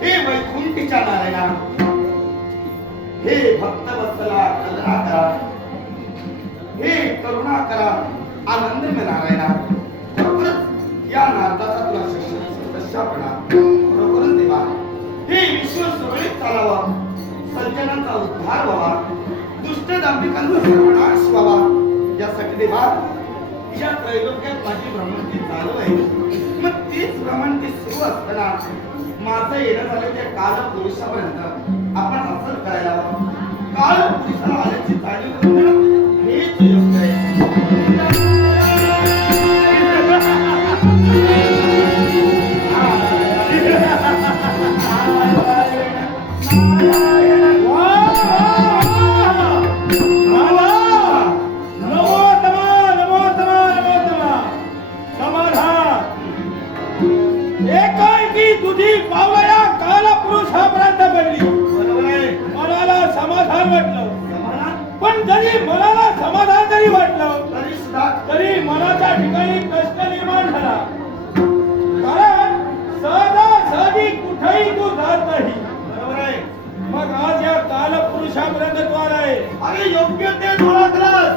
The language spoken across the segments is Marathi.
हे वैकुंठीच्या नारायणा, हे भक्तवत्सला करुणाकरा, हे करुणाकरा आनंदमय नारायणा, खरोखरच या नारदाचा तुला शिष्यपणा खरोखरच देवा. हे विश्व सुरळीत चालावा, सज्जनांचा उद्धार व्हावा, दुष्ट दांभिकांचा सर्वनाश व्हावा, यासाठी देवा या त्रैलोक्यात माझी भ्रमंती चालू आहे. मग तीच भ्रमंती सुरू असताना माझं येणं झालं त्या काल पुरुषापर्यंत आपण असं करायला हवं. काल पुरुषाला आल्याची जाणीव करून हेच योग्य आहे. तुझी पावया काल पुरुषापर्यंत घडली. मनाला समाधान वाटलं, पण जरी मनाला समाधान जरी वाटलं तरी मनाच्या ठिकाणी कष्ट निर्माण झाला. कारण सहजासहजी कुठेही तू जात नाही. बरोबर आहे. मग आज या काल पुरुषापर्यंत तू आलाय. अरे योग्य ते धोळा त्रास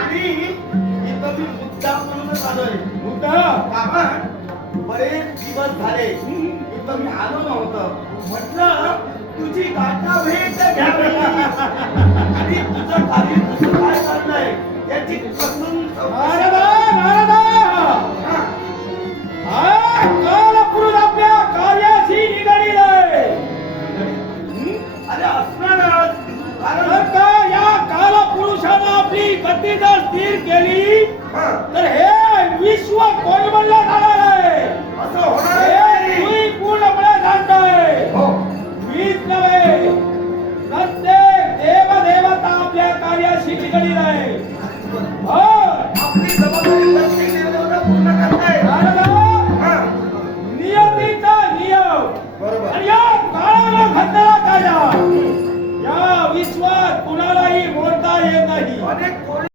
आणि इथं मी मुद्दा करूनच आलोय. मुद्दा कारण बरेच दिवस झाले इथं मी आलो नव्हतं. म्हटलं तुझी गाठा भेट घ्यावी आणि तुझं खाली कसं काय चाललंय याची कसून काल पुरुष आपल्या कार्याशी निगडीत आहे. अरे असणारच. कारण का या काल पुरुषानं आपली गती जर स्थिर केली तर हे विश्व कोलमडलं जाणार आहे. असं होणार आहे. तुम्ही पूर्णपणे जाणताय. मीच नव्हे, प्रत्येक देवदेवता आपल्या कार्याशी निगडीत आहे. आपली जबाबदारी